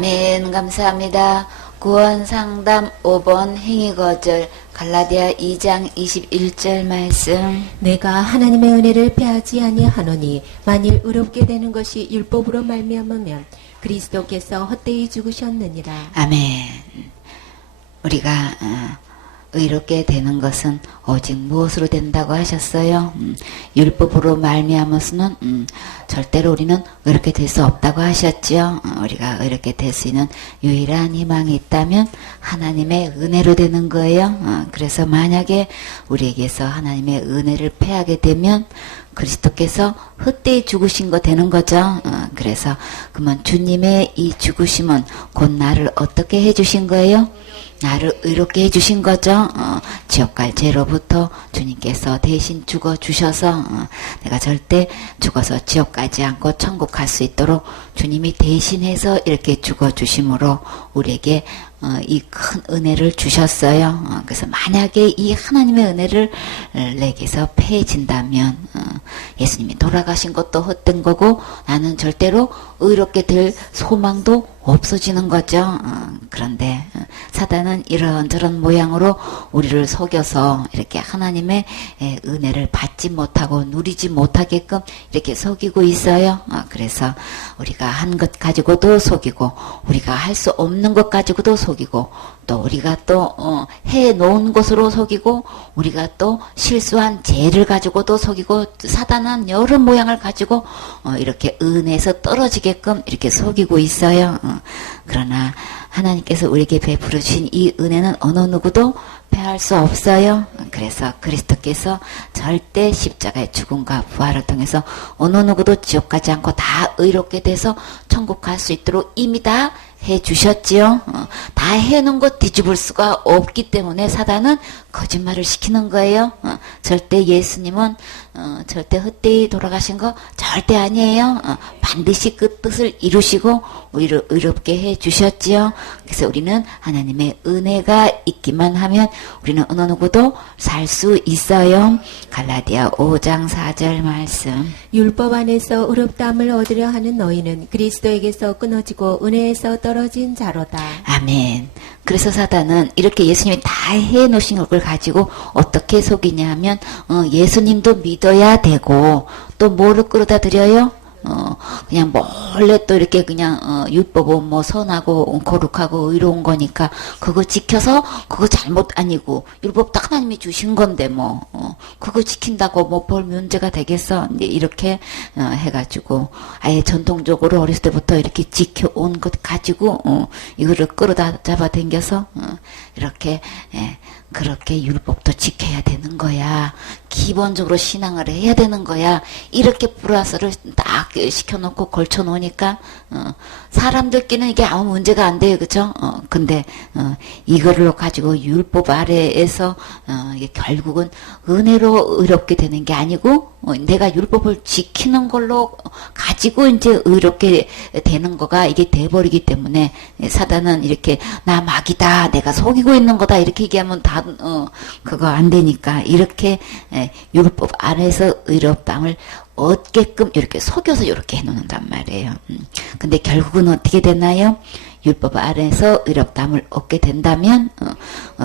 아멘. 감사합니다. 구원상담 5번 행위거절 갈라디아 2장 21절 말씀. 내가 하나님의 은혜를 패하지 아니하노니 만일 의롭게 되는 것이 율법으로 말미암으면 그리스도께서 헛되이 죽으셨느니라. 아멘. 우리가 의롭게 되는 것은 오직 무엇으로 된다고 하셨어요? 율법으로 말미암아서는 절대로 우리는 의롭게 될 수 없다고 하셨죠. 우리가 의롭게 될 수 있는 유일한 희망이 있다면 하나님의 은혜로 되는 거예요. 그래서 만약에 우리에게서 하나님의 은혜를 패하게 되면 그리스도께서 헛되이 죽으신 거 되는 거죠. 그래서 그러면 주님의 이 죽으심은 곧 나를 어떻게 해주신 거예요? 나를 의롭게 해주신 거죠. 지옥 갈 죄로부터 주님께서 대신 죽어주셔서 내가 절대 죽어서 지옥 가지 않고 천국 갈 수 있도록 주님이 대신해서 이렇게 죽어주심으로 우리에게 이 큰 은혜를 주셨어요. 그래서 만약에 이 하나님의 은혜를 내게서 패해진다면 예수님이 돌아가신 것도 헛된 거고 나는 절대로 의롭게 될 소망도 없어지는 거죠. 그런데 사단은 이런저런 모양으로 우리를 속여서 이렇게 하나님의 은혜를 받지 못하고 누리지 못하게끔 이렇게 속이고 있어요. 그래서 우리가 한 것 가지고도 속이고 우리가 할 수 없는 것 가지고도 속이고 또 우리가 또 해놓은 것으로 속이고 우리가 또 실수한 죄를 가지고도 속이고 사단은 여러 모양을 가지고 이렇게 은혜에서 떨어지게끔 이렇게 속이고 있어요. 그러나 하나님께서 우리에게 베풀어 주신 이 은혜는 어느 누구도 패할 수 없어요. 그래서 그리스도께서 절대 십자가의 죽음과 부활을 통해서 어느 누구도 지옥 가지 않고 다 의롭게 돼서 천국 갈 수 있도록 이미 다 해주셨지요. 다 해놓은 것 뒤집을 수가 없기 때문에 사단은 거짓말을 시키는 거예요. 절대 예수님은 절대 헛되이 돌아가신 거 절대 아니에요. 반드시 그 뜻을 이루시고 우리를 의롭게 해주셨지요. 그래서 우리는 하나님의 은혜가 있기만 하면 우리는 어느 누구도 살 수 있어요. 갈라디아 5장 4절 말씀. 율법 안에서 의롭다함을 얻으려 하는 너희는 그리스도에게서 끊어지고 은혜에서 떨어진 자로다. 아멘. 그래서 사단은 이렇게 예수님이 다 해놓으신 걸 가지고 어떻게 속이냐 하면 예수님도 믿어야 되고 또 뭐를 끌어다 드려요? 그냥 몰래 또 이렇게 그냥 율법은 뭐 선하고 거룩하고 의로운 거니까 그거 지켜서 그거 잘못 아니고 율법 딱 하나님이 주신 건데 뭐 그거 지킨다고 뭐 별 문제가 되겠어? 이렇게 해가지고 아예 전통적으로 어렸을 때부터 이렇게 지켜온 것 가지고 이거를 끌어다 잡아 당겨서 이렇게 그렇게 율법도 지켜야 되는 거야. 기본적으로 신앙을 해야 되는 거야. 이렇게 불화설을 딱 시켜놓고 걸쳐놓으니까 사람들끼리는 이게 아무 문제가 안 돼요. 그죠? 근데 이거를 가지고 율법 아래에서 이게 결국은 은혜로 의롭게 되는 게 아니고 내가 율법을 지키는 걸로 가지고 이제 의롭게 되는 거가 이게 돼버리기 때문에 사단은 이렇게 나 마귀다, 내가 속이고 있는 거다 이렇게 얘기하면 다 그거 안 되니까 이렇게 율법 안에서 의롭다함을 얻게끔 이렇게 속여서 이렇게 해놓는단 말이에요. 근데 결국은 어떻게 되나요? 율법 아래에서 의롭다함을 얻게 된다면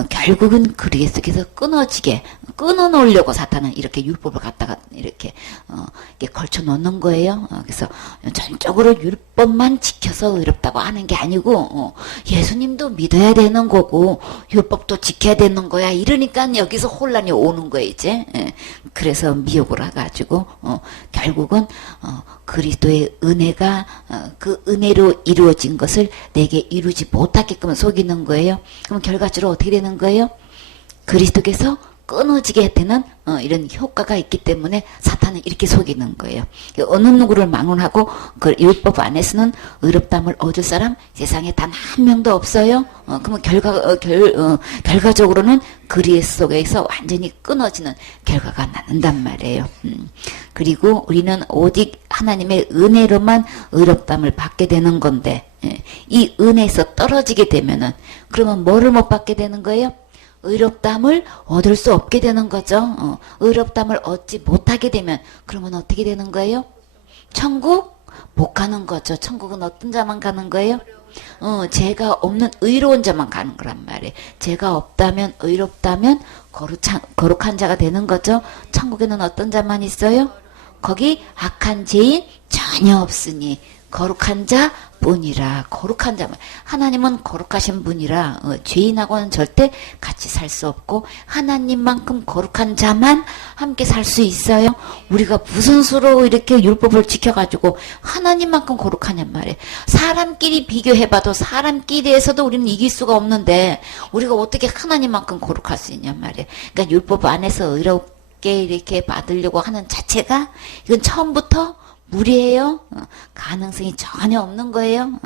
결국은 그리스도께서 끊어지게 끊어놓으려고 사탄은 이렇게 율법을 갖다가 이렇게 걸쳐 놓는 거예요. 그래서 전적으로 율법만 지켜서 의롭다고 하는 게 아니고 예수님도 믿어야 되는 거고 율법도 지켜야 되는 거야. 이러니까 여기서 혼란이 오는 거예요. 이제 그래서 미혹을 해가지고 결국은 그리스도의 은혜가 그 은혜로 이루어진 것을 내게 이루지 못하게끔 속이는 거예요. 그럼 결과적으로 어떻게 되는 거예요? 그리스도께서 끊어지게 되는 이런 효과가 있기 때문에 사탄은 이렇게 속이는 거예요. 어느 누구를 망언하고 그 율법 안에서는 의롭다함을 얻을 사람 세상에 단 한 명도 없어요. 그러면 결과적으로는 그리스도에서 완전히 끊어지는 결과가 나는단 말이에요. 그리고 우리는 오직 하나님의 은혜로만 의롭다함을 받게 되는 건데 이 은혜에서 떨어지게 되면은 그러면 뭐를 못 받게 되는 거예요? 의롭다함을 얻을 수 없게 되는 거죠. 의롭다함을 얻지 못하게 되면 그러면 어떻게 되는 거예요? 천국 못 가는 거죠. 천국은 어떤 자만 가는 거예요? 죄가 없는 의로운 자만 가는 거란 말이에요. 죄가 없다면, 의롭다면 거룩한 자가 되는 거죠. 천국에는 어떤 자만 있어요? 거기 악한 죄인 전혀 없으니 거룩한 자뿐이라. 거룩한 자만. 하나님은 거룩하신 분이라 죄인하고는 절대 같이 살 수 없고 하나님만큼 거룩한 자만 함께 살 수 있어요. 우리가 무슨 수로 이렇게 율법을 지켜가지고 하나님만큼 거룩하냔 말이에요. 사람끼리 비교해봐도 사람끼리에서도 우리는 이길 수가 없는데 우리가 어떻게 하나님만큼 거룩할 수 있냔 말이에요. 그러니까 율법 안에서 의롭게 이렇게 받으려고 하는 자체가 이건 처음부터 무리예요. 가능성이 전혀 없는 거예요.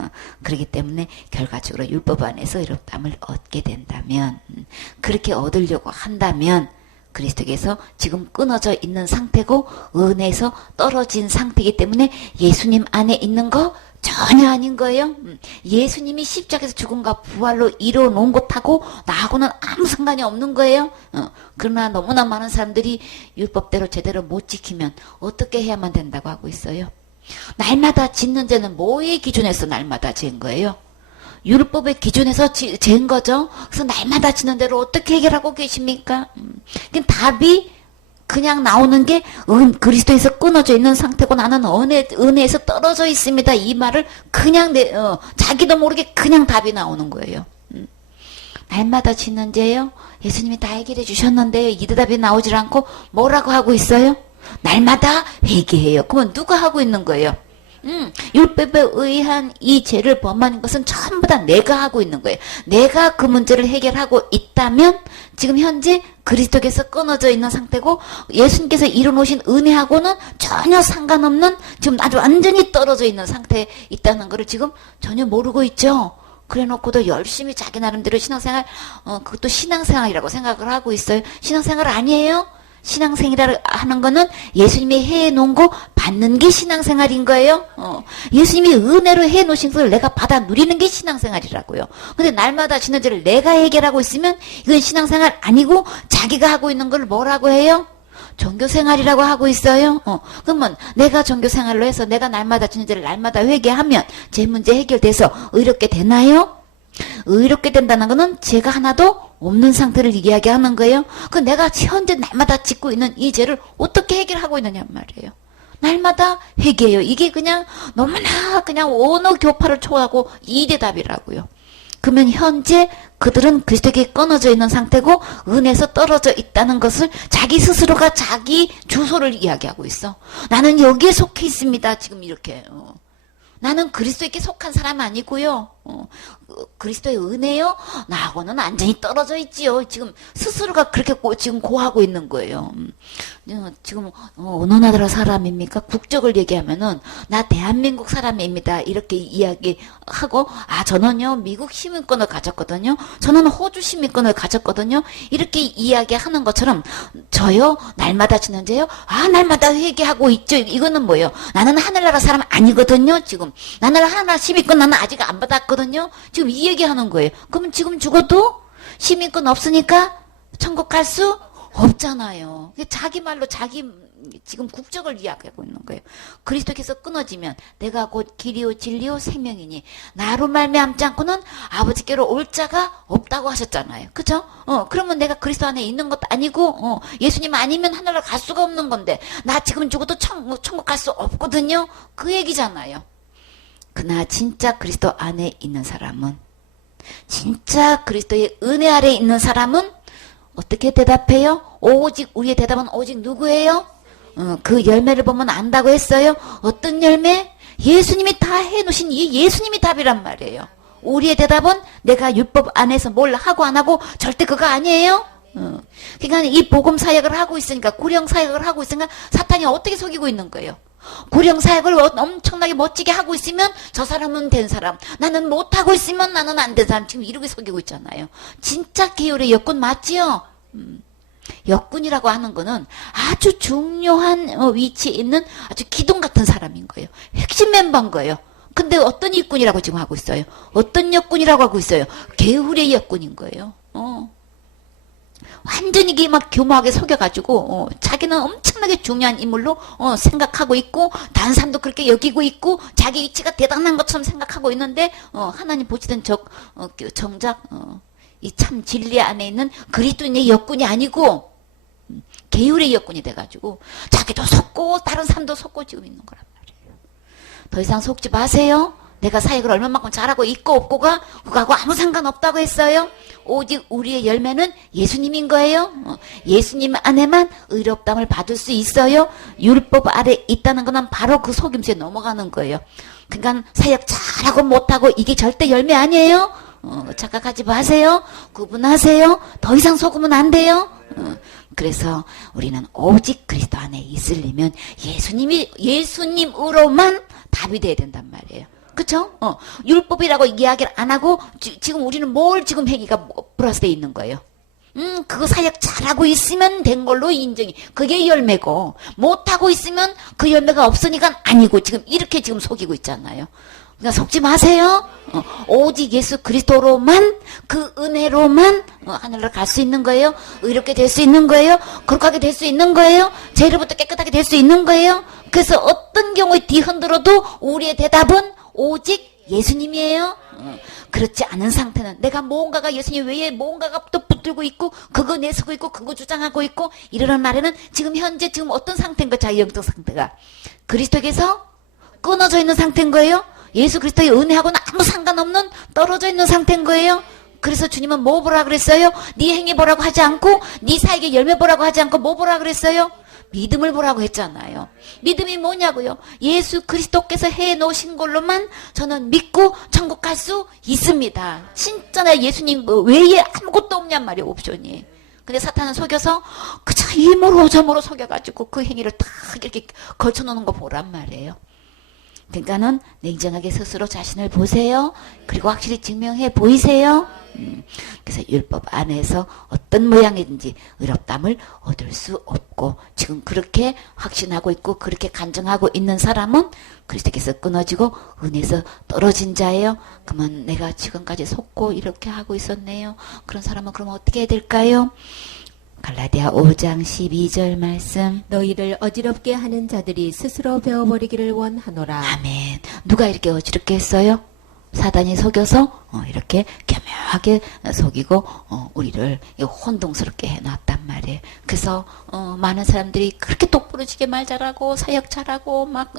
그렇기 때문에 결과적으로 율법 안에서 의롭다함을 얻게 된다면, 그렇게 얻으려고 한다면 그리스도께서 지금 끊어져 있는 상태고 은혜에서 떨어진 상태이기 때문에 예수님 안에 있는 거 전혀 아닌 거예요. 예수님이 십자가에서 죽음과 부활로 이루어 놓은 것하고 나하고는 아무 상관이 없는 거예요. 그러나 너무나 많은 사람들이 율법대로 제대로 못 지키면 어떻게 해야만 된다고 하고 있어요. 날마다 짓는 죄는 뭐의 기준에서 날마다 죄인 거예요? 율법의 기준에서 죄인 거죠. 그래서 날마다 짓는 대로 어떻게 해결하고 계십니까? 답이 그냥 나오는 게 그리스도에서 끊어져 있는 상태고 나는 은혜에서 떨어져 있습니다. 이 말을 그냥 자기도 모르게 그냥 답이 나오는 거예요. 날마다 짓는 죄요? 예수님이 다 해결해 주셨는데요. 이 대답이 나오질 않고 뭐라고 하고 있어요? 날마다 회개해요. 그러면 누가 하고 있는 거예요? 율법에 의한 이 죄를 범하는 것은 전부 다 내가 하고 있는 거예요. 내가 그 문제를 해결하고 있다면 지금 현재 그리스도께서 끊어져 있는 상태고 예수님께서 이뤄놓으신 은혜하고는 전혀 상관없는 지금 아주 완전히 떨어져 있는 상태에 있다는 것을 지금 전혀 모르고 있죠. 그래놓고도 열심히 자기 나름대로 신앙생활, 그것도 신앙생활이라고 생각을 하고 있어요. 신앙생활 아니에요. 신앙생활이라고 하는 거는 예수님이 해놓은 거 받는 게 신앙생활인 거예요. 예수님이 은혜로 해놓으신 것을 내가 받아 누리는 게 신앙생활이라고요. 근데 날마다 지는 죄를 내가 해결하고 있으면 이건 신앙생활 아니고 자기가 하고 있는 걸 뭐라고 해요? 종교생활이라고 하고 있어요. 그러면 내가 종교생활로 해서 내가 날마다 지는 죄를 날마다 회개하면 제 문제 해결돼서 의롭게 되나요? 의롭게 된다는 것은 죄가 하나도 없는 상태를 이야기하는 거예요. 그 내가 현재 날마다 짓고 있는 이 죄를 어떻게 해결하고 있느냐 말이에요. 날마다 회개해요. 이게 그냥 너무나 그냥 언어 교파를 초월하고 이 대답이라고요. 그러면 현재 그들은 그리스도에게 끊어져 있는 상태고 은혜에서 떨어져 있다는 것을 자기 스스로가 자기 주소를 이야기하고 있어. 나는 여기에 속해 있습니다. 지금 이렇게. 나는 그리스도에게 속한 사람 아니고요. 그리스도의 은혜요? 나하고는 완전히 떨어져 있지요. 지금 스스로가 그렇게 지금 고하고 있는 거예요. 지금 어느 나라 사람입니까? 국적을 얘기하면은 나 대한민국 사람입니다. 이렇게 이야기하고 저는요 미국 시민권을 가졌거든요. 저는 호주 시민권을 가졌거든요. 이렇게 이야기하는 것처럼 저요 날마다 지는 죄요? 날마다 회개하고 있죠. 이거는 뭐예요? 나는 하늘나라 사람 아니거든요. 지금 나는 하늘나라 시민권 나는 아직 안 받았거든요. 지금 이 얘기하는 거예요. 그러면 지금 죽어도 시민권 없으니까 천국 갈 수 없잖아요. 자기 말로 자기 지금 국적을 이야기하고 있는 거예요. 그리스도께서 끊어지면 내가 곧 길이요 진리요 생명이니 나로 말미암지 않고는 아버지께로 올 자가 없다고 하셨잖아요. 그죠? 그러면 내가 그리스도 안에 있는 것도 아니고 예수님 아니면 하늘나라 갈 수가 없는 건데 나 지금 죽어도 천국 갈 수 없거든요. 그 얘기잖아요. 그러나 진짜 그리스도 안에 있는 사람은 진짜 그리스도의 은혜 아래에 있는 사람은 어떻게 대답해요? 오직 우리의 대답은 오직 누구예요? 그 열매를 보면 안다고 했어요. 어떤 열매? 예수님이 다 해놓으신 이 예수님이 답이란 말이에요. 우리의 대답은 내가 율법 안에서 뭘 하고 안 하고 절대 그거 아니에요. 그러니까 이 복음 사역을 하고 있으니까 구령 사역을 하고 있으니까 사탄이 어떻게 속이고 있는 거예요. 구령 사역을 엄청나게 멋지게 하고 있으면 저 사람은 된 사람, 나는 못하고 있으면 나는 안 된 사람, 지금 이렇게 속이고 있잖아요. 진짜 계율의 역군 맞지요? 역군이라고 하는 거는 아주 중요한 위치에 있는 아주 기둥 같은 사람인 거예요. 핵심 멤버인 거예요. 근데 어떤 일꾼이라고 지금 하고 있어요? 어떤 역군이라고 하고 있어요? 계율의 역군인 거예요. 완전히 이게 막 교묘하게 속여가지고 자기는 엄청나게 중요한 인물로 생각하고 있고 다른 사람도 그렇게 여기고 있고 자기 위치가 대단한 것처럼 생각하고 있는데 하나님 보시던 정작 이 참 진리 안에 있는 그리스도인의 역군이 아니고 계율의 역군이 돼가지고 자기도 속고 다른 사람도 속고 지금 있는 거란 말이에요. 더 이상 속지 마세요. 내가 사역을 얼마만큼 잘하고 있고 없고가 그거하고 아무 상관없다고 했어요. 오직 우리의 열매는 예수님인 거예요. 예수님 안에만 의롭다함을 받을 수 있어요. 율법 아래 있다는 거는 바로 그 속임수에 넘어가는 거예요. 그러니까 사역 잘하고 못하고 이게 절대 열매 아니에요. 착각하지 마세요. 구분하세요. 더 이상 속으면 안 돼요. 그래서 우리는 오직 그리스도 안에 있으려면 예수님으로만 답이 돼야 된단 말이에요. 그쵸? 율법이라고 이야기를 안 하고 지금 우리는 뭘 지금 행위가 플러스돼 있는 거예요. 그거 사역 잘하고 있으면 된 걸로 인정이. 그게 열매고 못하고 있으면 그 열매가 없으니까 아니고 지금 이렇게 지금 속이고 있잖아요. 그러니까 속지 마세요. 오직 예수 그리스도로만 그 은혜로만 하늘로 갈 수 있는 거예요. 의롭게 될 수 있는 거예요. 거룩하게 될 수 있는 거예요. 죄로부터 깨끗하게 될 수 있는 거예요. 그래서 어떤 경우에 뒤흔들어도 우리의 대답은 오직 예수님이에요. 그렇지 않은 상태는 내가 뭔가가 예수님 외에 뭔가가 또 붙들고 있고 그거 내세우고 있고 그거 주장하고 있고 이러는 날에는 지금 현재 지금 어떤 상태인 거야. 자기 영적 상태가 그리스도에게서 끊어져 있는 상태인 거예요. 예수 그리스도의 은혜하고는 아무 상관없는 떨어져 있는 상태인 거예요. 그래서 주님은 뭐 보라 그랬어요? 네 행위 보라고 하지 않고 네 사역의 열매 보라고 하지 않고 뭐 보라 그랬어요? 믿음을 보라고 했잖아요. 믿음이 뭐냐고요? 예수 그리스도께서 해놓으신 걸로만 저는 믿고 천국 갈 수 있습니다. 진짜 나 예수님 외에 아무것도 없냔 말이에요. 옵션이. 근데 사탄은 속여서 그저 이모로 저모로 속여가지고 그 행위를 다 이렇게 걸쳐놓는 거 보란 말이에요. 그러니까는 냉정하게 스스로 자신을 보세요. 그리고 확실히 증명해 보이세요. 그래서 율법 안에서 어떤 모양이든지 의롭다함을 얻을 수 없고 지금 그렇게 확신하고 있고 그렇게 간증하고 있는 사람은 그리스도께서 끊어지고 은혜에서 떨어진 자예요. 그러면 내가 지금까지 속고 이렇게 하고 있었네요. 그런 사람은 그럼 어떻게 해야 될까요? 갈라디아 5장 12절 말씀. 너희를 어지럽게 하는 자들이 스스로 배워버리기를 원하노라. 아멘. 누가 이렇게 어지럽게 했어요? 사단이 속여서 이렇게 교묘하게 속이고 우리를 혼동스럽게 해놨단 말이에요. 그래서 많은 사람들이 그렇게 똑부러지게 말 잘하고 사역 잘하고 막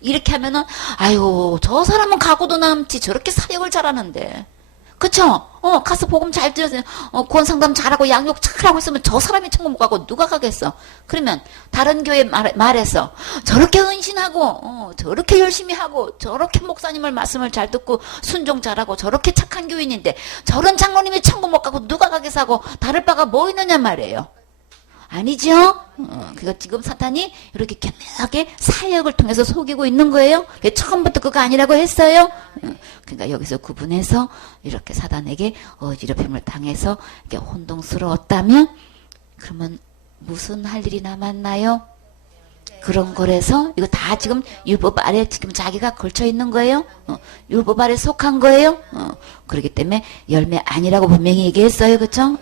이렇게 하면은 아유 저 사람은 각오도 남지 저렇게 사역을 잘하는데 그쵸? 가서 복음 잘 들으세요. 구원 상담 잘하고 양육 잘하고 있으면 저 사람이 천국 못 가고 누가 가겠어? 그러면 다른 교회 말해서 저렇게 헌신하고 저렇게 열심히 하고 저렇게 목사님을 말씀을 잘 듣고 순종 잘하고 저렇게 착한 교인인데 저런 장로님이 천국 못 가고 누가 가겠어 하고 다를 바가 뭐 있느냐 말이에요. 아니죠? 그거 지금 사탄이 이렇게 교묘하게 사역을 통해서 속이고 있는 거예요. 처음부터 그거 아니라고 했어요. 그러니까 여기서 구분해서 이렇게 사단에게 어지럽힘을 당해서 이렇게 혼동스러웠다면 그러면 무슨 할 일이 남았나요? 그런 거라서 이거 다 지금 율법 아래 지금 자기가 걸쳐 있는 거예요. 율법 아래 속한 거예요. 그렇기 때문에 열매 아니라고 분명히 얘기했어요. 그쵸?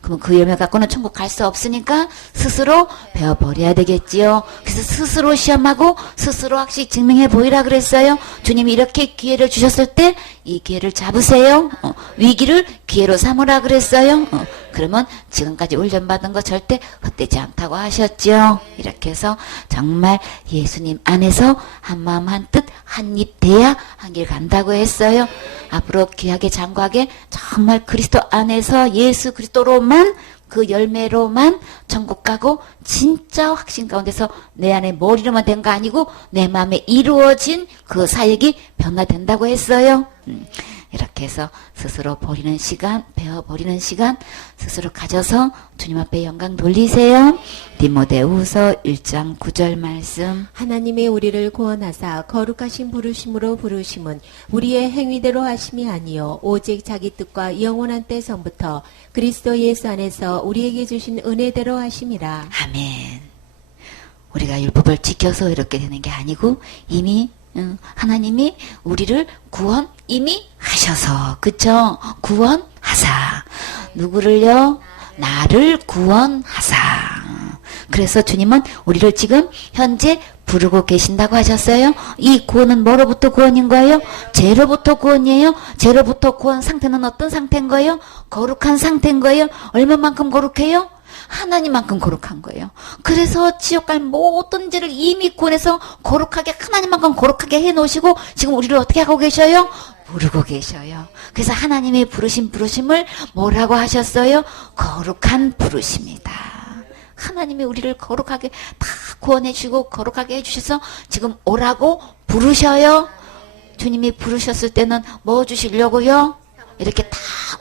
그러면 그 열매 갖고는 천국 갈 수 없으니까 스스로 배워버려야 되겠지요. 그래서 스스로 시험하고 스스로 확실히 증명해 보이라 그랬어요. 주님이 이렇게 기회를 주셨을 때 이 기회를 잡으세요. 위기를 기회로 삼으라 그랬어요. 그러면 지금까지 훈련받은 거 절대 헛되지 않다고 하셨죠. 이렇게 해서 정말 예수님 안에서 한마음 한뜻 한입 돼야 한 길 간다고 했어요. 앞으로 귀하게 장구하게 정말 그리스도 안에서 예수 그리스도로만 그 열매로만 천국 가고 진짜 확신 가운데서 내 안에 머리로만 된 거 아니고 내 마음에 이루어진 그 사역이 변화된다고 했어요. 이렇게 해서 스스로 버리는 시간, 배워버리는 시간 스스로 가져서 주님 앞에 영광 돌리세요. 디모데후서 1장 9절 말씀. 하나님이 우리를 구원하사 거룩하신 부르심으로 부르심은 우리의 행위대로 하심이 아니요 오직 자기 뜻과 영원한 때선부터 그리스도 예수 안에서 우리에게 주신 은혜대로 하심이라. 아멘. 우리가 율법을 지켜서 이렇게 되는 게 아니고 이미 하나님이 우리를 구원 이미 하셔서 그쵸? 구원하사 누구를요? 나를 구원하사. 그래서 주님은 우리를 지금 현재 부르고 계신다고 하셨어요. 이 구원은 뭐로부터 구원인 거예요? 죄로부터 구원이에요. 죄로부터 구원 상태는 어떤 상태인 거예요? 거룩한 상태인 거예요. 얼마만큼 거룩해요? 하나님만큼 거룩한 거예요. 그래서 지옥 갈 모든 죄를 이미 구원해서 거룩하게 하나님만큼 거룩하게 해놓으시고 지금 우리를 어떻게 하고 계셔요? 부르고 계셔요. 그래서 하나님의 부르심을 뭐라고 하셨어요? 거룩한 부르심이다. 하나님이 우리를 거룩하게 다 구원해 주시고 거룩하게 해주셔서 지금 오라고 부르셔요. 주님이 부르셨을 때는 뭐 주시려고요? 이렇게 다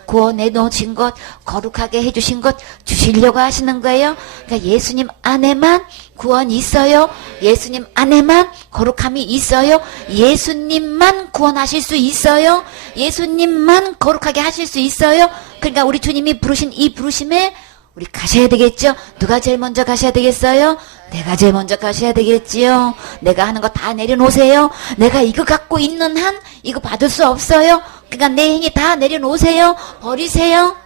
구원해 놓으신 것, 거룩하게 해주신 것 주시려고 하시는 거예요. 그러니까 예수님 안에만 구원이 있어요. 예수님 안에만 거룩함이 있어요. 예수님만 구원하실 수 있어요. 예수님만 거룩하게 하실 수 있어요. 그러니까 우리 주님이 부르신 이 부르심에 우리 가셔야 되겠죠? 누가 제일 먼저 가셔야 되겠어요? 내가 제일 먼저 가셔야 되겠지요. 내가 하는 거 다 내려놓으세요. 내가 이거 갖고 있는 한 이거 받을 수 없어요. 그러니까 내 행위 다 내려놓으세요. 버리세요.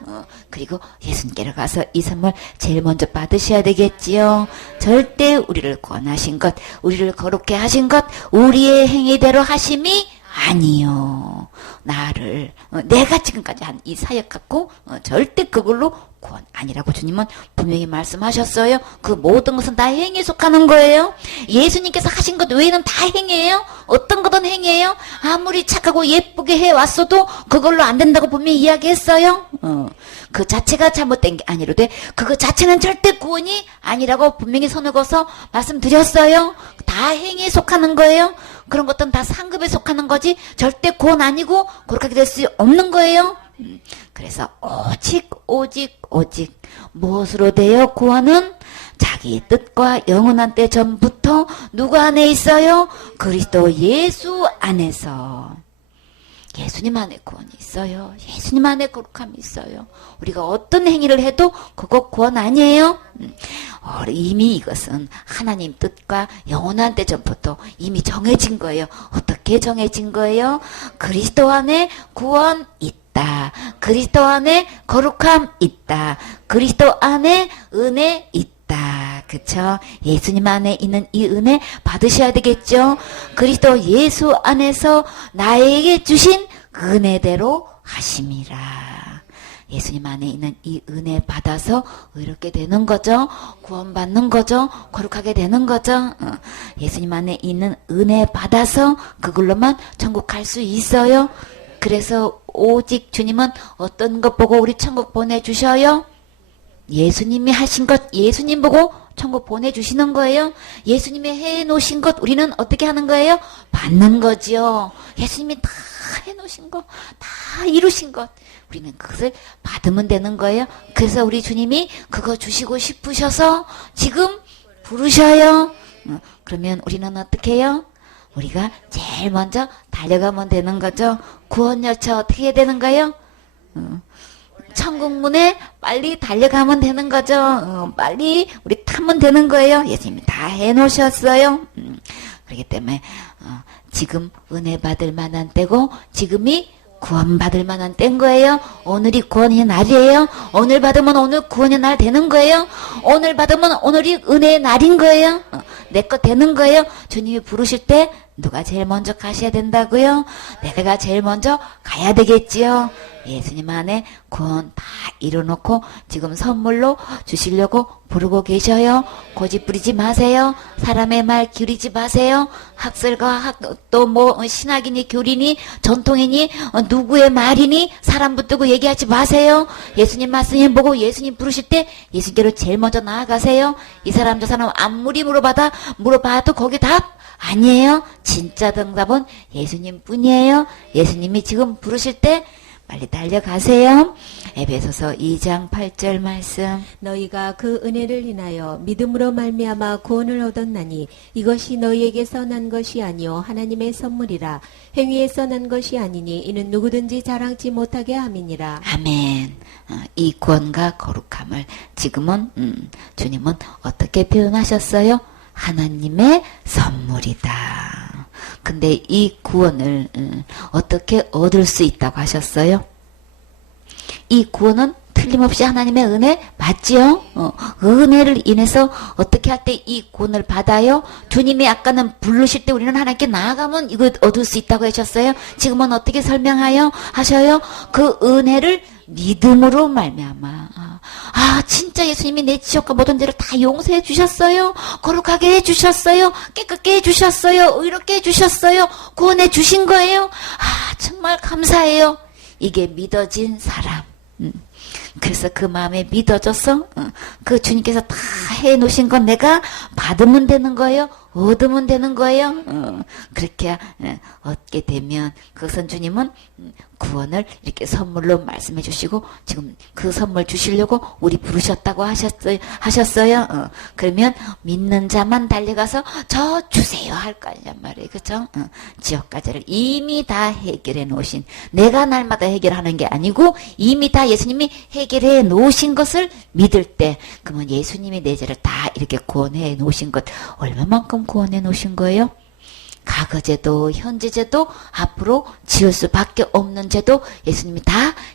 그리고 예수님께로 가서 이 선물 제일 먼저 받으셔야 되겠지요. 절대 우리를 구원하신 것, 우리를 거룩게 하신 것, 우리의 행위대로 하심이 아니요. 나를 내가 지금까지 한 이 사역 갖고 절대 그걸로 구원 아니라고 주님은 분명히 말씀하셨어요. 그 모든 것은 다 행위에 속하는 거예요. 예수님께서 하신 것 외에는 다 행위예요. 어떤 것은 행위예요. 아무리 착하고 예쁘게 해왔어도 그걸로 안 된다고 분명히 이야기했어요. 그 자체가 잘못된 게 아니로되 그거 자체는 절대 구원이 아니라고 분명히 손을 거서 말씀드렸어요. 다 행위에 속하는 거예요. 그런 것들은 다 상급에 속하는 거지 절대 구원 아니고 그렇게 될 수 없는 거예요. 그래서 오직 무엇으로 되어 구원은 자기 뜻과 영원한 때 전부터 누구 안에 있어요? 그리스도 예수 안에서. 예수님 안에 구원이 있어요. 예수님 안에 거룩함이 있어요. 우리가 어떤 행위를 해도 그거 구원 아니에요. 이미 이것은 하나님 뜻과 영원한 때 전부터 이미 정해진 거예요. 어떻게 정해진 거예요? 그리스도 안에 구원 있다. 그리스도 안에 거룩함 있다. 그리스도 안에 은혜 있다. 그쵸? 예수님 안에 있는 이 은혜 받으셔야 되겠죠? 그리스도 예수 안에서 나에게 주신 은혜대로 하심이라. 예수님 안에 있는 이 은혜 받아서 의롭게 되는 거죠. 구원받는 거죠. 거룩하게 되는 거죠. 예수님 안에 있는 은혜 받아서 그걸로만 천국 갈 수 있어요. 그래서 오직 주님은 어떤 것 보고 우리 천국 보내주셔요? 예수님이 하신 것 예수님 보고 천국 보내주시는 거예요. 예수님이 해놓으신 것 우리는 어떻게 하는 거예요? 받는 거지요. 예수님이 다 해놓으신 것, 다 이루신 것 우리는 그것을 받으면 되는 거예요. 그래서 우리 주님이 그거 주시고 싶으셔서 지금 부르셔요. 그러면 우리는 어떻게 해요? 우리가 제일 먼저 달려가면 되는 거죠. 구원 열차 어떻게 해야 되는 거예요? 천국문에 빨리 달려가면 되는 거죠. 빨리 우리 타면 되는 거예요. 예수님이 다 해놓으셨어요. 그렇기 때문에 지금 은혜 받을 만한 때고 지금이 구원받을 만한 때인 거예요. 오늘이 구원의 날이에요. 오늘 받으면 오늘 구원의 날 되는 거예요. 오늘 받으면 오늘이 은혜의 날인 거예요. 내 것 되는 거예요. 주님이 부르실 때 누가 제일 먼저 가셔야 된다고요? 내가 제일 먼저 가야 되겠지요. 예수님 안에 구원 다 이뤄놓고 지금 선물로 주시려고 부르고 계셔요. 고집 부리지 마세요. 사람의 말 기울이지 마세요. 학설과 또 뭐 신학이니 교리니 전통이니 누구의 말이니 사람 붙들고 얘기하지 마세요. 예수님 말씀 보고 예수님 부르실 때 예수님께로 제일 먼저 나아가세요. 이 사람 저 사람 아무리 물어봐도 거기 답 아니에요. 진짜 정답은 예수님 뿐이에요. 예수님이 지금 부르실 때 빨리 달려가세요. 에베소서 2장 8절 말씀. 너희가 그 은혜를 인하여 믿음으로 말미암아 구원을 얻었나니 이것이 너희에게서 난 것이 아니요 하나님의 선물이라. 행위에서 난 것이 아니니 이는 누구든지 자랑치 못하게 함이니라. 아멘. 이 구원과 거룩함을 지금은 주님은 어떻게 표현하셨어요? 하나님의 선물이다. 근데 이 구원을 어떻게 얻을 수 있다고 하셨어요? 이 구원은 틀림없이 하나님의 은혜 맞지요? 은혜를 인해서 어떻게 할 때 이 구원을 받아요? 주님이 아까는 부르실 때 우리는 하나님께 나아가면 이거 얻을 수 있다고 하셨어요. 지금은 어떻게 설명하여 하셔요? 그 은혜를 믿음으로 말미암아. 진짜 예수님이 내 지옥과 모든 죄를 다 용서해 주셨어요. 거룩하게 해 주셨어요. 깨끗게 해 주셨어요. 의롭게 해 주셨어요. 구원해 주신 거예요. 정말 감사해요. 이게 믿어진 사람. 그래서 그 마음에 믿어져서 그 주님께서 다 해놓으신 건 내가 받으면 되는 거예요. 얻으면 되는 거예요. 그렇게 얻게 되면 그것은 주님은 구원을 이렇게 선물로 말씀해 주시고 지금 그 선물 주시려고 우리 부르셨다고 하셨어요. 그러면 믿는 자만 달려가서 저 주세요 할 거 아니란 말이에요. 그죠? 지옥까지를 이미 다 해결해 놓으신, 내가 날마다 해결하는 게 아니고 이미 다 예수님이 해결해 놓으신 것을 믿을 때, 그러면 예수님이 내 죄를 다 이렇게 구원해 놓으신 것 얼마만큼 구원해 놓으신 거예요? 과거 죄도 현재 죄도 앞으로 지을 수밖에 없는 죄도 예수님이 다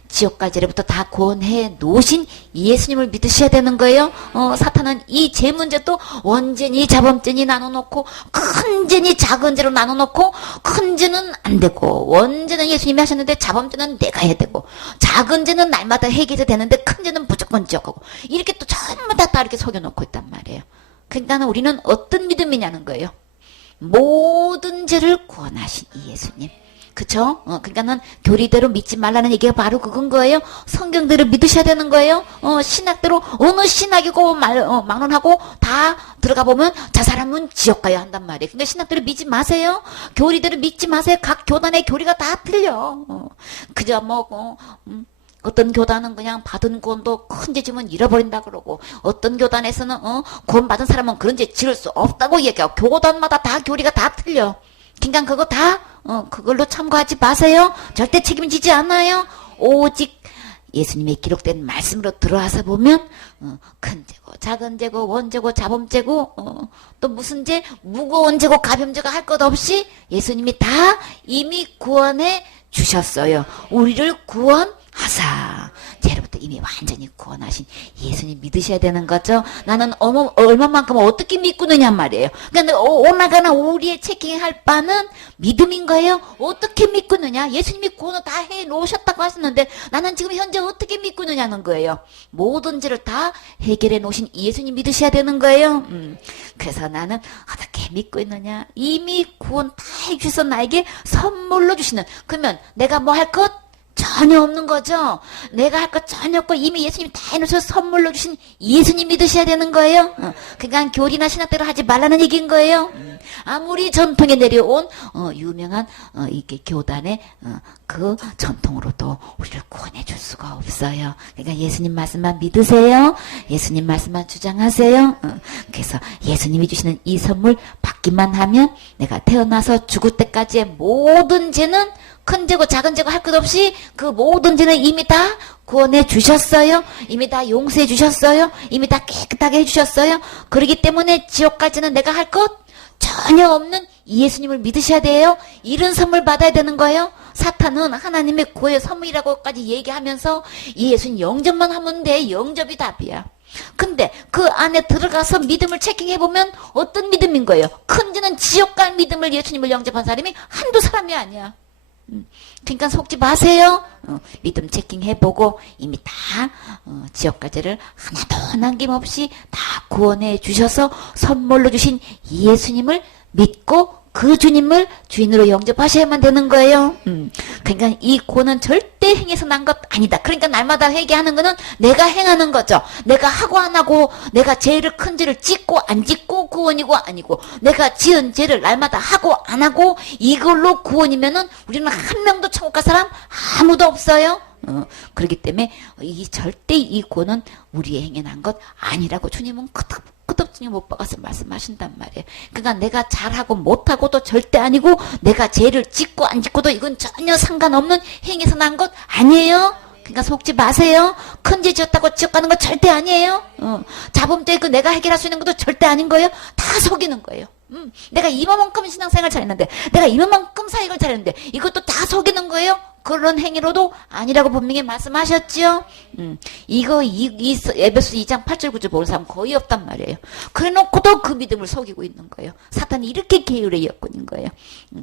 지옥까지로부터 다 구원해 놓으신 이 예수님을 믿으셔야 되는 거예요. 사탄은 이 죄 문제도 원죄니 자범죄니 나눠놓고, 큰 죄니 작은 죄로 나눠놓고, 큰 죄는 안 되고, 원죄는 예수님이 하셨는데 자범죄는 내가 해야 되고, 작은 죄는 날마다 해결이 되는데 큰 죄는 무조건 지옥하고, 이렇게 또 전부 다 이렇게 속여놓고 있단 말이에요. 그러니까 우리는 어떤 믿음이냐는 거예요. 모든 죄를 구원하신 이 예수님. 그쵸? 그러니까는 교리대로 믿지 말라는 얘기가 바로 그건 거예요. 성경대로 믿으셔야 되는 거예요. 신학대로 어느 신학이고 막론하고 다 들어가 보면 저 사람은 지옥 가야 한단 말이에요. 그러니까 신학대로 믿지 마세요. 교리대로 믿지 마세요. 각 교단의 교리가 다 틀려. 그저 어떤 교단은 그냥 받은 구원도 큰 죄 지면 잃어버린다 그러고, 어떤 교단에서는 구원 받은 사람은 그런 죄 지을 수 없다고 얘기하고, 교단마다 다 교리가 다 틀려. 그러니까 그거 다 그걸로 참고하지 마세요. 절대 책임지지 않아요. 오직 예수님의 기록된 말씀으로 들어와서 보면 큰 죄고 작은 죄고 원죄고 자범죄고 또 무슨 죄, 무거운 죄고 가벼운 죄가 할 것 없이 예수님이 다 이미 구원해 주셨어요. 우리를 구원하사. 죄로부터 이미 완전히 구원하신 예수님 믿으셔야 되는 거죠. 나는 얼마만큼 어떻게 믿고느냐 말이에요. 그러니까 오나가나 우리의 체킹할 바는 믿음인 거예요. 어떻게 믿고느냐. 예수님이 구원을 다 해놓으셨다고 하셨는데 나는 지금 현재 어떻게 믿고느냐는 거예요. 모든 죄를 다 해결해 놓으신 예수님 믿으셔야 되는 거예요. 그래서 나는 어떻게 믿고 있느냐. 이미 구원 다 해주셔서 나에게 선물로 주시는. 그러면 내가 뭐 할 것? 전혀 없는 거죠. 내가 할 것 전혀 없고 이미 예수님이 다 해놓으셔서 선물로 주신 예수님 믿으셔야 되는 거예요. 그러니까 교리나 신학대로 하지 말라는 얘기인 거예요. 아무리 전통에 내려온 유명한 이게 교단의 그 전통으로도 우리를 구원해 줄 수가 없어요. 그러니까 예수님 말씀만 믿으세요. 예수님 말씀만 주장하세요. 그래서 예수님이 주시는 이 선물 받기만 하면 내가 태어나서 죽을 때까지의 모든 죄는, 큰 죄고 작은 죄고 할 것 없이 그 모든 죄는 이미 다 구원해 주셨어요. 이미 다 용서해 주셨어요. 이미 다 깨끗하게 해 주셨어요. 그렇기 때문에 지옥까지는 내가 할 것 전혀 없는 이 예수님을 믿으셔야 돼요. 이런 선물 받아야 되는 거예요. 사탄은 하나님의 구원의 선물이라고까지 얘기하면서 이 예수님 영접만 하면 돼. 영접이 답이야. 근데 그 안에 들어가서 믿음을 체킹해보면 어떤 믿음인 거예요? 큰 죄는 지옥 갈 믿음을 예수님을 영접한 사람이 한두 사람이 아니야. 그러니까 속지 마세요. 믿음 체킹해보고 이미 다 지옥까지를 하나도 남김없이 다 구원해 주셔서 선물로 주신 예수님을 믿고 그 주님을 주인으로 영접하셔야만 되는 거예요. 그러니까 이 구원은 절대 행해서 난 것 아니다. 그러니까 날마다 회개하는 거는 내가 행하는 거죠. 내가 하고 안 하고, 내가 죄를, 큰 죄를 짓고 안 짓고 구원이고 아니고, 내가 지은 죄를 날마다 하고 안 하고, 이걸로 구원이면은 우리는 한 명도 천국 갈 사람 아무도 없어요. 그렇기 때문에 절대 이 구원은 우리의 행에 난 것 아니라고 주님은 끄덕끄덕 못 박아서 말씀하신단 말이에요. 그러니까 내가 잘하고 못하고도 절대 아니고, 내가 죄를 짓고 안 짓고도 이건 전혀 상관없는 행에서 난 것 아니에요. 그러니까 속지 마세요. 큰 죄 지었다고 지옥 가는 거 절대 아니에요. 자범죄 그 내가 해결할 수 있는 것도 절대 아닌 거예요. 다 속이는 거예요. 내가 이만큼 신앙생활 잘했는데, 내가 이만큼 사역을 잘했는데, 이것도 다 속이는 거예요. 그런 행위로도 아니라고 분명히 말씀하셨지요. 이거 에베소 2장 8절 9절 보는 사람 거의 없단 말이에요. 그래놓고도 그 믿음을 속이고 있는 거예요. 사탄이 이렇게 게으르게 엮어인 거예요.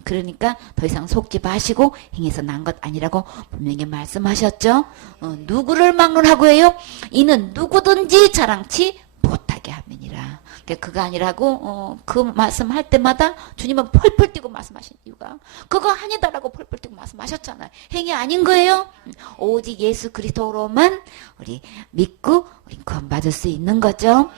그러니까 더 이상 속지 마시고 행해서 난 것 아니라고 분명히 말씀하셨죠. 누구를 막론하고 해요? 이는 누구든지 자랑치 못하게 함이니라. 그거 아니라고 그 말씀할 때마다 주님은 펄펄 뛰고 말씀하신 이유가 그거 아니다라고 펄펄 뛰고 말씀하셨잖아요. 행위 아닌 거예요. 오직 예수 그리스도로만 우리 믿고 우리 구원받을 수 있는 거죠.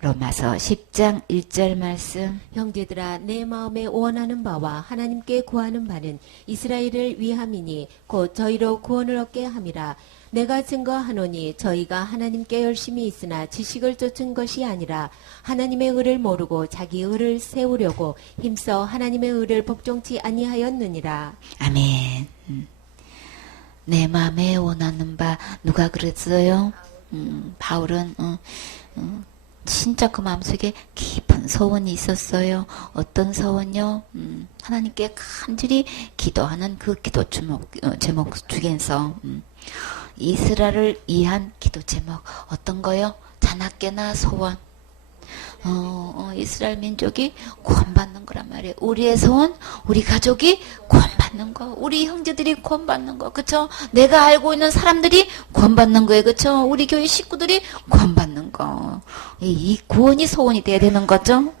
로마서 10장 1절 말씀. 형제들아 내 마음에 원하는 바와 하나님께 구하는 바는 이스라엘을 위함이니 곧 저희로 구원을 얻게 함이라. 내가 증거하노니 저희가 하나님께 열심히 있으나 지식을 쫓은 것이 아니라 하나님의 의를 모르고 자기 의를 세우려고 힘써 하나님의 의를 복종치 아니하였느니라. 아멘. 내 마음에 원하는 바 누가 그랬어요? 바울은 진짜 그 마음속에 깊은 소원이 있었어요. 어떤 소원요? 하나님께 간절히 기도하는 그 기도 제목 중에서 이스라엘을 위한 기도 제목 어떤 거요? 자나깨나 소원. 이스라엘 민족이 구원받는 거란 말이에요. 우리의 소원, 우리 가족이 구원받는 거, 우리 형제들이 구원받는 거, 그쵸? 내가 알고 있는 사람들이 구원받는 거예요, 그쵸? 우리 교회 식구들이 구원받는 거. 이 구원이 소원이 돼야 되는 거죠.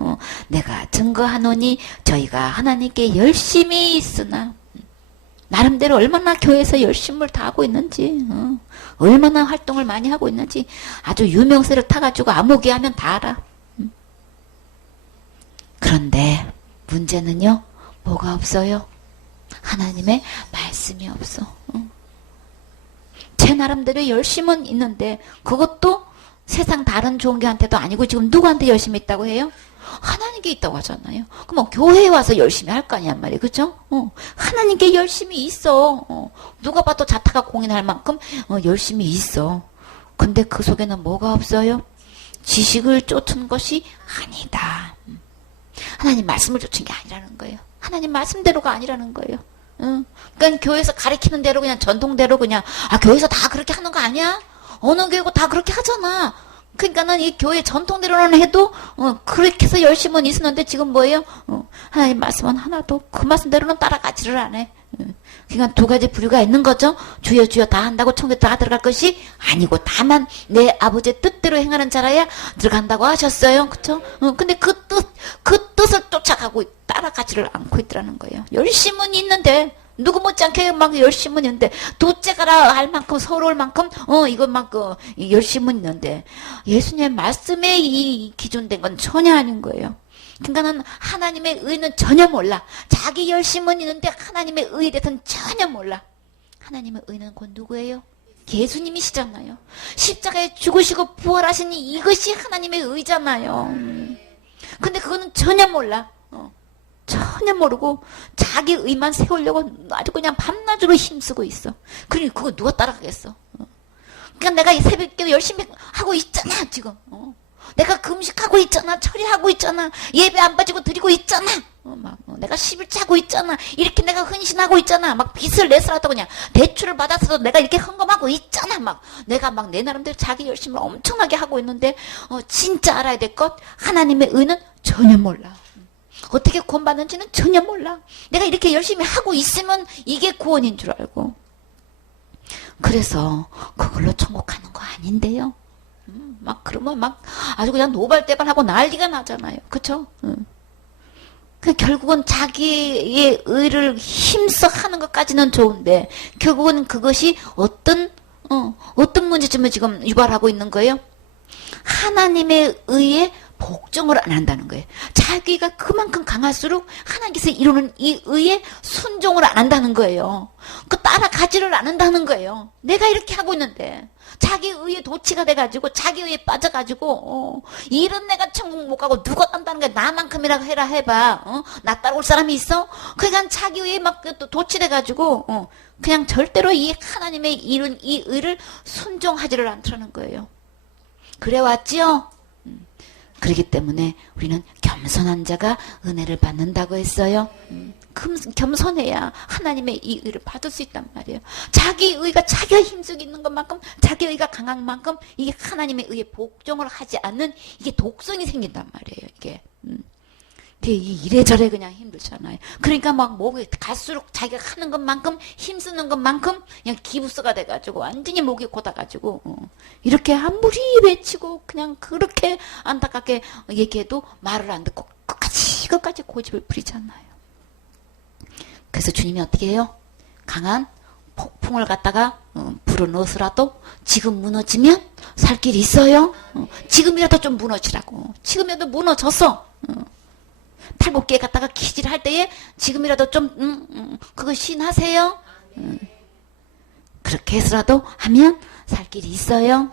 내가 증거하노니 저희가 하나님께 열심히 있으나 나름대로 얼마나 교회에서 열심을 다하고 있는지, 얼마나 활동을 많이 하고 있는지 아주 유명세를 타가지고 아무개 하면 다 알아. 그런데 문제는요, 뭐가 없어요? 하나님의 말씀이 없어. 제 나름대로 열심은 있는데 그것도 세상 다른 종교한테도 아니고 지금 누구한테 열심히 있다고 해요? 하나님께 있다고 하잖아요. 그럼 교회에 와서 열심히 할 거 아니야 말이에요. 그죠? 하나님께 열심히 있어. 누가 봐도 자타가 공인할 만큼 열심히 있어. 근데 그 속에는 뭐가 없어요? 지식을 쫓은 것이 아니다. 하나님 말씀을 쫓은 게 아니라는 거예요. 하나님 말씀대로가 아니라는 거예요. 그러니까 교회에서 가르치는 대로 그냥 전통대로 그냥 교회에서 다 그렇게 하는 거 아니야? 어느 교회고 다 그렇게 하잖아. 그러니까는 이 교회 전통대로는 해도 그렇게 해서 열심은 있었는데 지금 뭐예요? 하나님 말씀은 하나도 그 말씀대로는 따라가지를 않아. 그러니까 두 가지 부류가 있는 거죠. 주여 주여 다 한다고 천국에 다 들어갈 것이 아니고 다만 내 아버지의 뜻대로 행하는 자라야 들어간다고 하셨어요. 그쵸? 근데 그 뜻을 쫓아가고 따라가지를 않고 있더라는 거예요. 열심은 있는데 누구 못지않게 막 열심은 있는데 둘째가라 할 만큼 서러울 만큼 이거 막 열심은 있는데 예수님의 말씀에 이 기준된 건 전혀 아닌 거예요. 그러니까는 하나님의 의는 전혀 몰라. 자기 열심은 있는데 하나님의 의에 대해서는 전혀 몰라. 하나님의 의는 곧 누구예요? 예수님이시잖아요. 십자가에 죽으시고 부활하시니 이것이 하나님의 의잖아요. 근데 그거는 전혀 몰라. 전혀 모르고 자기 의만 세우려고 아주 그냥 밤낮으로 힘쓰고 있어. 그러니 그거 누가 따라가겠어? 그러니까 내가 새벽기도 열심히 하고 있잖아 지금. 내가 금식하고 있잖아. 철야하고 있잖아. 예배 안 빠지고 드리고 있잖아. 내가 10일째 하고 있잖아. 이렇게 내가 헌신하고 있잖아. 막 빚을 내서라도 그냥 대출을 받아서도 내가 이렇게 헌금하고 있잖아. 내가 내 나름대로 자기 열심을 엄청나게 하고 있는데 진짜 알아야 될 것 하나님의 의는 전혀 몰라. 어떻게 구원받는지는 전혀 몰라. 내가 이렇게 열심히 하고 있으면 이게 구원인 줄 알고. 그래서 그걸로 천국 가는 거 아닌데요. 그러면 아주 그냥 노발대발하고 난리가 나잖아요. 그쵸? 결국은 자기의 의를 힘써 하는 것까지는 좋은데 결국은 그것이 어떤 문제점을 지금 유발하고 있는 거예요? 하나님의 의에 복종을 안 한다는 거예요. 자기가 그만큼 강할수록 하나님께서 이루는 이 의에 순종을 안 한다는 거예요. 따라가지를 않는다는 거예요. 내가 이렇게 하고 있는데 자기 의에 도취가 돼가지고 자기 의에 빠져가지고 이런 내가 천국 못 가고 누가 딴다는 거야. 나만큼이라고 해봐. 나 따라올 사람이 있어? 그러니까 자기 의에 막 도취돼가지고 그냥 절대로 이 하나님의 이룬 이 의를 순종하지를 않더라는 거예요. 그래 왔지요? 그렇기 때문에 우리는 겸손한 자가 은혜를 받는다고 했어요. 겸손해야 하나님의 이 의를 받을 수 있단 말이에요. 자기 의가 자기가 힘쓰고 있는 것만큼, 자기 의가 강한 만큼 이게 하나님의 의에 복종을 하지 않는 이게 독성이 생긴단 말이에요. 이게 이래저래 그냥 힘들잖아요. 그러니까 막 목이 갈수록 자기가 하는 것만큼 힘쓰는 것만큼 그냥 기부스가 돼가지고 완전히 목이 곧아가지고 이렇게 아무리 외치고 그냥 그렇게 안타깝게 얘기해도 말을 안 듣고 끝까지 고집을 부리잖아요. 그래서 주님이 어떻게 해요? 강한 폭풍을 갖다가 불어넣어서라도 지금 무너지면 살 길이 있어요. 지금이라도 좀 무너지라고. 지금이라도 무너졌어. 탈곡기에 갖다가 기질할 때에 지금이라도 좀 그거 신하세요. 그렇게 해서라도 하면 살 길이 있어요.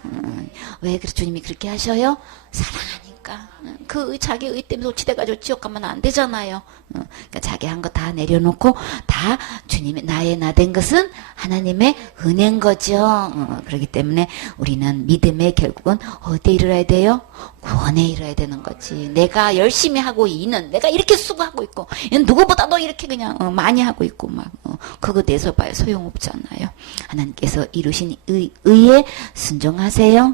왜 주님이 그렇게 하셔요? 사랑하니까. 그 자기 의 때문에 도취돼가지고 지옥 가면 안 되잖아요. 그러니까 자기 한 거 다 내려놓고 다 주님의 나의 나 된 것은 하나님의 은혜인 거죠. 그렇기 때문에 우리는 믿음의 결국은 어디에 이르러야 돼요? 구원에 이르러야 되는 거지. 내가 열심히 하고 있는 내가 이렇게 수고하고 있고 누구보다도 이렇게 그냥 많이 하고 있고 막 그거 내서봐야 소용없잖아요. 하나님께서 이루신 의에 순종하세요.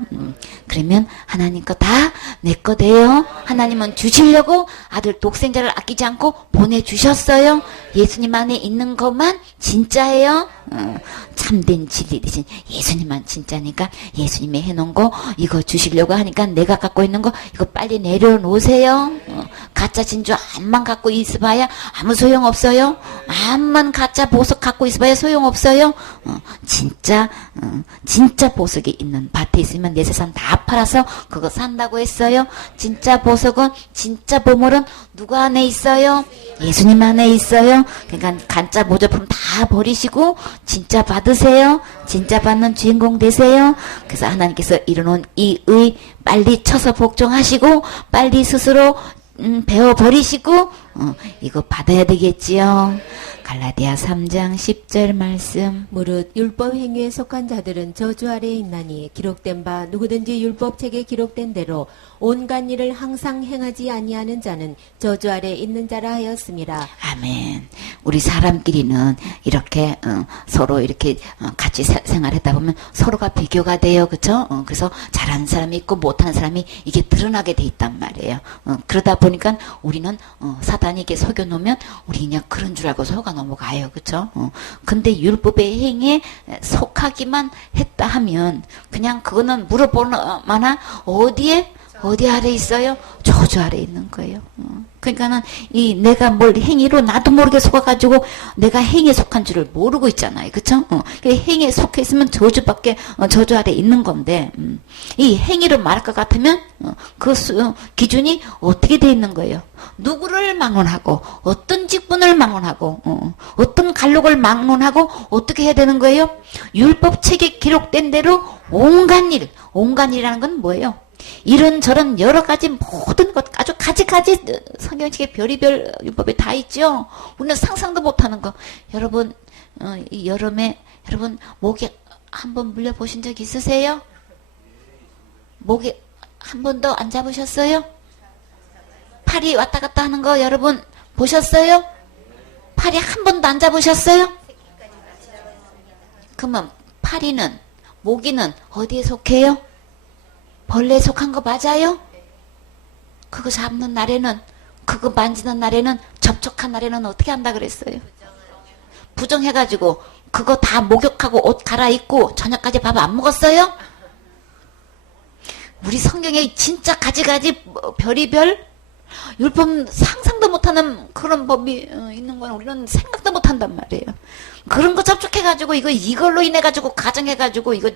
그러면 하나님 거 다 내 거 돼요. 하나님은 주시려고 아들 독생자를 아끼지 않고 보내주셨어요. 예수님 안에 있는 것만 진짜예요. 참된 진리 대신 예수님만 진짜니까 예수님이 해놓은 거 이거 주시려고 하니까 내가 갖고 있는 거 이거 빨리 내려놓으세요. 가짜 진주 암만 갖고 있어봐야 아무 소용없어요. 암만 가짜 보석 갖고 있어봐야 소용없어요. 진짜 보석이 있는 밭에 있으면 내 세상 다 팔아서 그거 산다고 했어요. 진짜 보석은 진짜 보물은 누구 안에 있어요? 예수님 안에 있어요. 그러니까 가짜 모조품 다 버리시고 진짜 받으세요. 진짜 받는 주인공 되세요. 그래서 하나님께서 이뤄놓은 이 의 빨리 쳐서 복종하시고 빨리 스스로 배워버리시고 이거 받아야 되겠지요. 갈라디아 3장 10절 말씀. 무릇 율법 행위에 속한 자들은 저주 아래에 있나니 기록된 바 누구든지 율법책에 기록된 대로 온갖 일을 항상 행하지 아니하는 자는 저주 아래에 있는 자라 하였습니다. 아멘. 우리 사람끼리는 이렇게 서로 이렇게 같이 생활했다 보면 서로가 비교가 돼요. 그렇죠? 그래서 잘하는 사람이 있고 못하는 사람이 이게 드러나게 돼 있단 말이에요. 그러다 보니까 우리는 사단이 이렇게 속여놓으면 우리 그냥 그런 줄 알고 속아 넘어가요. 그렇죠? 근데 율법의 행위에 속하기만 했다 하면 그냥 그거는 물어볼 만한 어디 아래 있어요? 저주 아래 있는 거예요. 그러니까는 내가 뭘 행위로 나도 모르게 속아가지고 내가 행위에 속한 줄을 모르고 있잖아요. 그쵸? 행위에 속해 있으면 저주밖에 저주 아래 있는 건데 이 행위로 말할 것 같으면 그 기준이 어떻게 돼 있는 거예요? 누구를 망언하고 어떤 직분을 망언하고 어떤 갈록을 망언하고 어떻게 해야 되는 거예요? 율법책에 기록된 대로 온갖 일이라는 건 뭐예요? 이런저런 여러 가지 모든 것 아주 가지가지 성경책에 별의별 율법이 다 있죠. 우리는 상상도 못하는 거. 여러분 이 여름에 여러분 목에 한번 물려보신 적 있으세요? 목에 한 번도 안 잡으셨어요? 팔이 왔다 갔다 하는 거 여러분 보셨어요? 팔이 한 번도 안 잡으셨어요? 그러면 파리는 모기는 어디에 속해요? 벌레에 속한 거 맞아요? 그거 잡는 날에는 그거 만지는 날에는 접촉한 날에는 어떻게 한다 그랬어요? 부정해가지고 그거 다 목욕하고 옷 갈아입고 저녁까지 밥 안 먹었어요? 우리 성경에 진짜 가지가지 별의별 율법 상상도 못하는 그런 법이 있는 건 우리는 생각도 못한단 말이에요. 그런 거 접촉해가지고 이걸로 인해가지고 가정해가지고 이거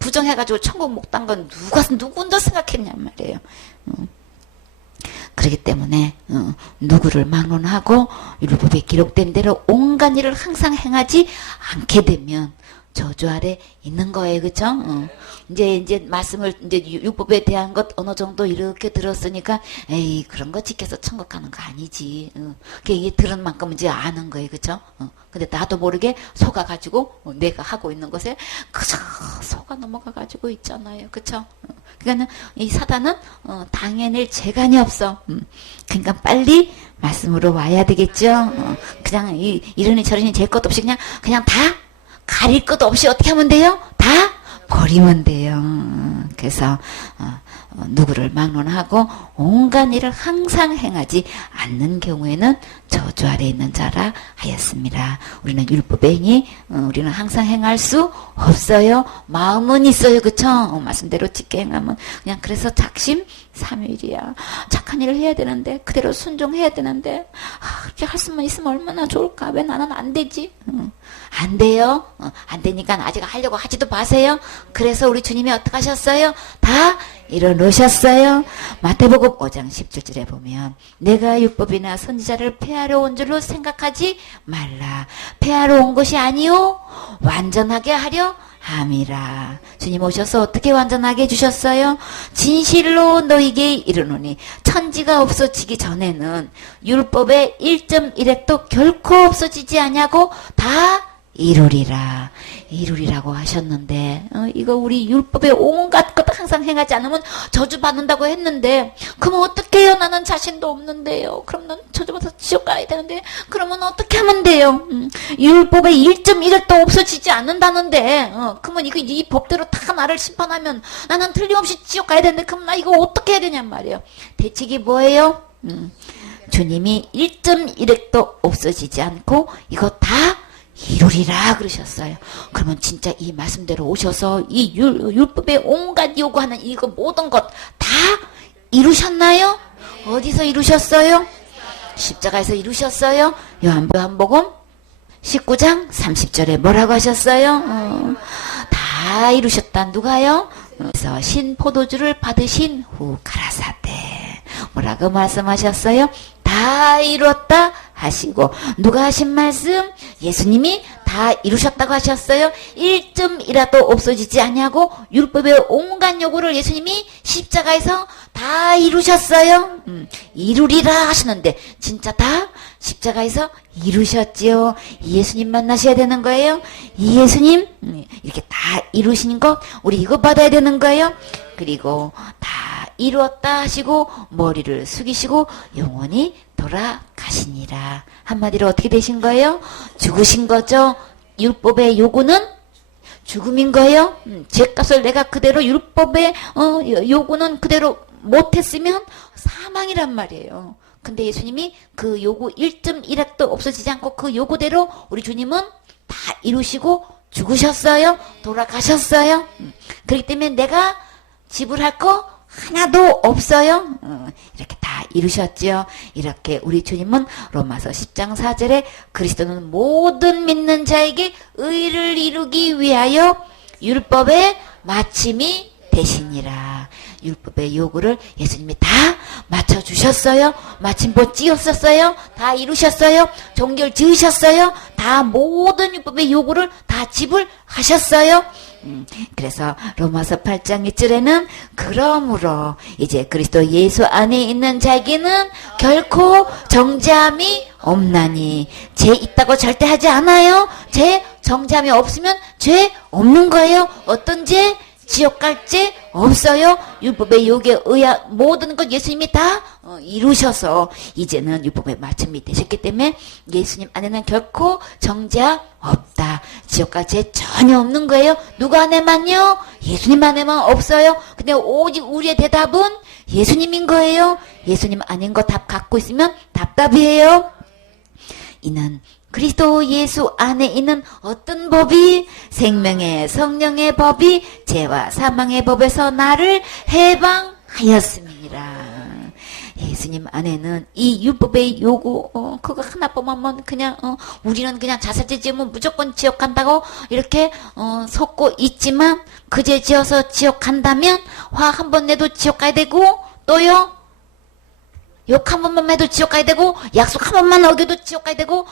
부정해가지고 천국 못 간 건 누구 혼자 생각했냔 말이에요. 그렇기 때문에 누구를 망언하고 율법에 기록된 대로 온갖 일을 항상 행하지 않게 되면 저주 아래 있는 거예요. 그쵸? 이제 말씀을 이제 율법에 대한 것 어느 정도 이렇게 들었으니까 에이 그런 거 지켜서 천국 가는 거 아니지. 이게 들은 만큼 이제 아는 거예요. 그쵸? 근데 나도 모르게 속아가지고 내가 하고 있는 것에 그저 속아 넘어가가지고 있잖아요. 그쵸? 그러니까 이 사단은 당해낼 재간이 없어. 그러니까 빨리 말씀으로 와야 되겠죠. 그냥 이러니 저러니 될 것도 없이 그냥 다 가릴 것도 없이 어떻게 하면 돼요? 다 버리면 돼요. 그래서 누구를 막론하고 온갖 일을 항상 행하지 않는 경우에는 저주 아래 있는 자라 하였습니다. 우리는 율법의 행위 우리는 항상 행할 수 없어요. 마음은 있어요. 그쵸? 말씀대로 짙게 행하면 그냥 그래서 작심 삼일이야. 착한 일을 해야 되는데 그대로 순종해야 되는데 그렇게 할 수만 있으면 얼마나 좋을까. 왜 나는 안 되지? 안 돼요. 안 되니까 아직 하려고 하지도 마세요. 그래서 우리 주님이 어떻게 하셨어요? 다 이뤄놓으셨어요. 마태복음 5장 17절에 보면 내가 율법이나 선지자를 폐하러 온 줄로 생각하지 말라. 폐하러 온 것이 아니요 완전하게 하려 함이라. 주님 오셔서 어떻게 완전하게 해주셨어요? 진실로 너희에게 이르노니 천지가 없어지기 전에는 율법의 1.1획도 결코 없어지지 아니하고 다 이루리라고 하셨는데 이거 우리 율법의 온갖 것 항상 행하지 않으면 저주받는다고 했는데 그러면 어떻게 해요? 나는 자신도 없는데요. 그럼 난 저주받아서 지옥 가야 되는데 그러면 어떻게 하면 돼요? 율법의 1.1도 없어지지 않는다는데 그러면 이 법대로 다 나를 심판하면 나는 틀림없이 지옥 가야 되는데 그럼 나 이거 어떻게 해야 되냔 말이에요. 대책이 뭐예요? 주님이 1.1도 없어지지 않고 이거 다 이루리라 그러셨어요. 그러면 진짜 이 말씀대로 오셔서 이 율법의 온갖 요구하는 이거 모든 것 다 이루셨나요? 어디서 이루셨어요? 십자가에서 이루셨어요. 요한복음 19장 30절에 뭐라고 하셨어요? 다 이루셨다. 누가요? 그래서 신포도주를 받으신 후 가라사대 뭐라고 말씀하셨어요? 다 이루었다 하시고 누가 하신 말씀? 예수님이 다 이루셨다고 하셨어요. 1.1라도 없어지지 아니하고 율법의 온갖 요구를 예수님이 십자가에서 다 이루셨어요. 이루리라 하시는데 진짜 다 십자가에서 이루셨지요. 이 예수님 만나셔야 되는 거예요. 이 예수님 이렇게 다 이루신 거 우리 이거 받아야 되는 거예요. 그리고 다 이루었다 하시고 머리를 숙이시고 영원히 돌아가시니라. 한마디로 어떻게 되신 거예요? 죽으신 거죠. 율법의 요구는 죽음인 거예요. 죄값을 내가 그대로 율법의 요구는 그대로 못했으면 사망이란 말이에요. 근데 예수님이 그 요구 1.1핵도 없어지지 않고 그 요구대로 우리 주님은 다 이루시고 죽으셨어요. 돌아가셨어요. 그렇기 때문에 내가 지불할 거 하나도 없어요. 이렇게 다 이루셨죠. 이렇게 우리 주님은 로마서 10장 4절에 그리스도는 모든 믿는 자에게 의를 이루기 위하여 율법의 마침이 되시니라. 율법의 요구를 예수님이 다 맞춰주셨어요. 마침표 찌었었어요. 다 이루셨어요. 종결 지으셨어요. 다 모든 율법의 요구를 다 지불하셨어요. 그래서 로마서 8장 1절에는 그러므로 이제 그리스도 예수 안에 있는 자에게는 결코 정죄함이 없나니 죄 있다고 절대 하지 않아요. 죄 정죄함이 없으면 죄 없는 거예요. 어떤 죄? 지옥 갈 죄 없어요. 율법의 요구에 의한 모든 것 예수님이 다 이루셔서 이제는 율법의 마침이 되셨기 때문에 예수님 안에는 결코 정죄 없다. 지옥 갈 죄 전혀 없는 거예요. 누구 안에만요? 예수님 안에만 없어요. 근데 오직 우리의 대답은 예수님인 거예요. 예수님 아닌 거 답 갖고 있으면 답답이에요. 이는 그리스도 예수 안에 있는 어떤 법이 생명의 성령의 법이 죄와 사망의 법에서 나를 해방하였습니다. 예수님 안에는 이 율법의 요구 그거 하나 보면 그냥 우리는 그냥 자살죄 지으면 무조건 지옥 간다고 이렇게 속고 있지만 그 죄 지어서 지옥 간다면 화 한 번 내도 지옥 가야 되고 또요 욕 한 번만 해도 지옥 가야 되고 약속 한 번만 어겨도 지옥 가야 되고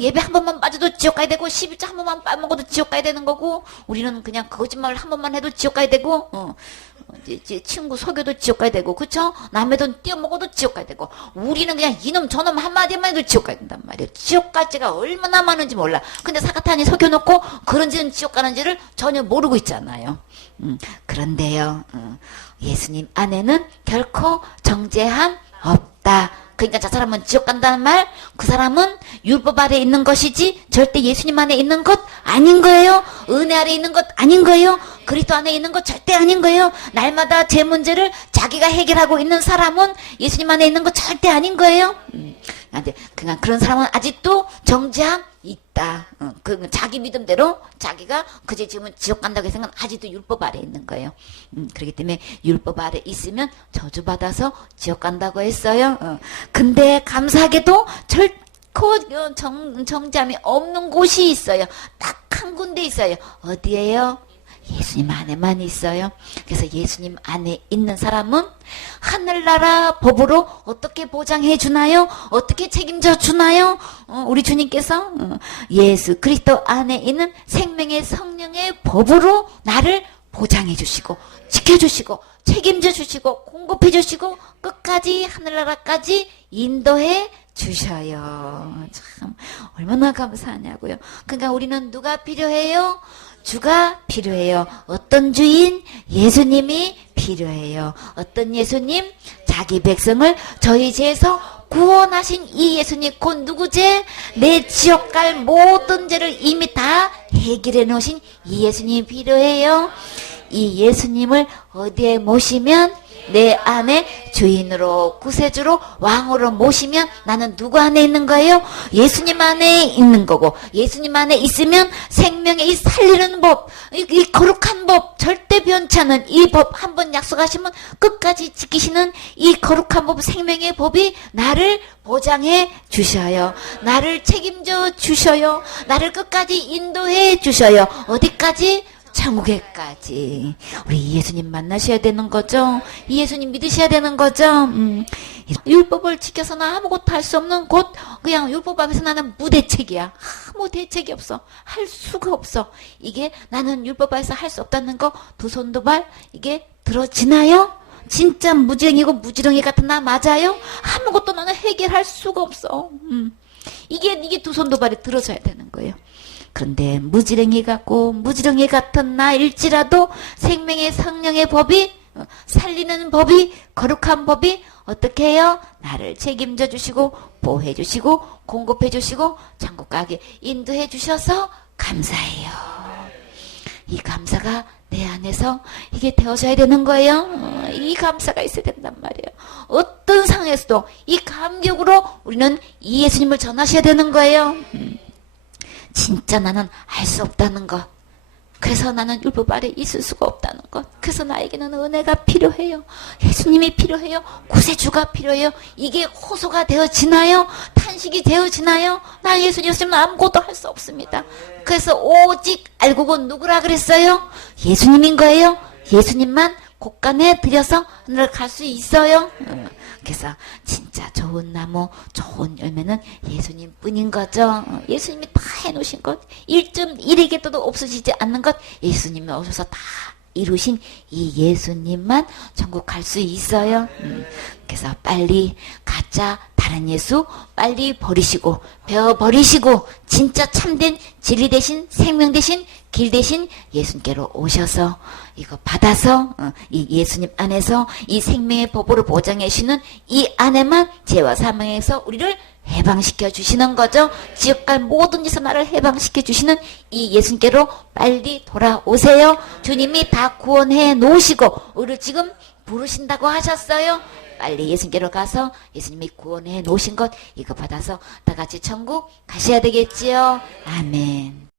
예배 한 번만 빠져도 지옥 가야 되고 11조 한 번만 빠먹어도 지옥 가야 되는 거고 우리는 그냥 거짓말을 한 번만 해도 지옥 가야 되고 이제 친구 속여도 지옥 가야 되고, 그쵸? 남의 돈 띄어먹어도 지옥 가야 되고, 우리는 그냥 이놈 저놈 한마디만 해도 지옥 가야 된단 말이에요. 지옥 갈 지가 얼마나 많은지 몰라. 근데 사카탄이 속여놓고 그런지는 지옥 가는지를 전혀 모르고 있잖아요. 그런데요, 예수님 안에는 결코 정죄함 없다. 그러니까 저 사람은 지옥 간다는 말, 그 사람은 율법 아래 있는 것이지 절대 예수님 안에 있는 것 아닌 거예요. 은혜 아래 있는 것 아닌 거예요. 그리스도 안에 있는 것 절대 아닌 거예요. 날마다 제 문제를 자기가 해결하고 있는 사람은 예수님 안에 있는 것 절대 아닌 거예요. 그냥 그런 사람은 아직도 정죄함 있다. 그 자기 믿음대로 자기가 그제 지금 지옥 간다고 생각은 아직도 율법 아래 있는 거예요. 그렇기 때문에 율법 아래 있으면 저주받아서 지옥 간다고 했어요. 근데 감사하게도 결코 정죄함이 없는 곳이 있어요. 딱 한 군데 있어요. 어디예요? 예수님 안에만 있어요. 그래서 예수님 안에 있는 사람은 하늘나라 법으로 어떻게 보장해 주나요? 어떻게 책임져 주나요? 우리 주님께서 예수 그리스도 안에 있는 생명의 성령의 법으로 나를 보장해 주시고 지켜주시고 책임져 주시고 공급해 주시고 끝까지 하늘나라까지 인도해 주셔요. 참 얼마나 감사하냐고요. 그러니까 우리는 누가 필요해요? 주가 필요해요. 어떤 주인? 예수님이 필요해요. 어떤 예수님? 자기 백성을 저희 죄에서 구원하신 이 예수님 곧 누구제? 내 지옥 갈 모든 죄를 이미 다 해결해 놓으신 이 예수님이 필요해요. 이 예수님을 어디에 모시면 내 안에 주인으로 구세주로 왕으로 모시면 나는 누구 안에 있는 거예요? 예수님 안에 있는 거고 예수님 안에 있으면 생명의 이 살리는 법, 이 거룩한 법, 절대 변치 않는 이 법 한 번 약속하시면 끝까지 지키시는 이 거룩한 법, 생명의 법이 나를 보장해 주셔요. 나를 책임져 주셔요. 나를 끝까지 인도해 주셔요. 어디까지? 천국에까지. 우리 예수님 만나셔야 되는 거죠. 이 예수님 믿으셔야 되는 거죠. 율법을 지켜서는 아무것도 할 수 없는 곧 그냥 율법 앞에서 나는 무대책이야. 아무 대책이 없어. 할 수가 없어. 이게 나는 율법 앞에서 할 수 없다는 거 두 손 두 발 이게 들어지나요? 진짜 무지랭이고 무지렁이 같은 나 맞아요? 아무것도 나는 해결할 수가 없어. 이게 두 손 두 발이 들어져야 되는 거예요. 그런데 무지랭이 같고 무지렁이 같은 나일지라도 생명의 성령의 법이 살리는 법이 거룩한 법이 어떻게 해요? 나를 책임져 주시고 보호해 주시고 공급해 주시고 천국 가게 인도해 주셔서 감사해요. 이 감사가 내 안에서 이게 되어져야 되는 거예요. 이 감사가 있어야 된단 말이에요. 어떤 상황에서도 이 감격으로 우리는 이 예수님을 전하셔야 되는 거예요. 진짜 나는 알 수 없다는 것. 그래서 나는 율법 아래 있을 수가 없다는 것. 그래서 나에게는 은혜가 필요해요. 예수님이 필요해요. 구세주가 필요해요. 이게 호소가 되어지나요? 탄식이 되어지나요? 나 예수님 없으면 아무것도 할 수 없습니다. 그래서 오직 알고고 누구라 그랬어요? 예수님인 거예요. 예수님만 곳간에 들여서 하늘을 갈 수 있어요. 그래서 진짜 좋은 나무, 좋은 열매는 예수님 뿐인 거죠. 예수님이 다 해놓으신 것, 1.1에게도 없어지지 않는 것, 예수님이 오셔서 다 이루신 이 예수님만 천국 갈 수 있어요. 그래서 빨리 가짜 다른 예수 빨리 버리시고 배워버리시고 진짜 참된 진리 대신 생명 대신 길 대신 예수님께로 오셔서 이거 받아서 이 예수님 안에서 이 생명의 법으로 보장해 주시는 이 안에만 죄와 사망에서 우리를 해방시켜 주시는 거죠. 지옥 갈 모든 짓에서 나를 해방시켜 주시는 이 예수님께로 빨리 돌아오세요. 주님이 다 구원해 놓으시고 우리를 지금 부르신다고 하셨어요. 빨리 예수님께로 가서 예수님이 구원해 놓으신 것 이거 받아서 다 같이 천국 가셔야 되겠지요. 아멘.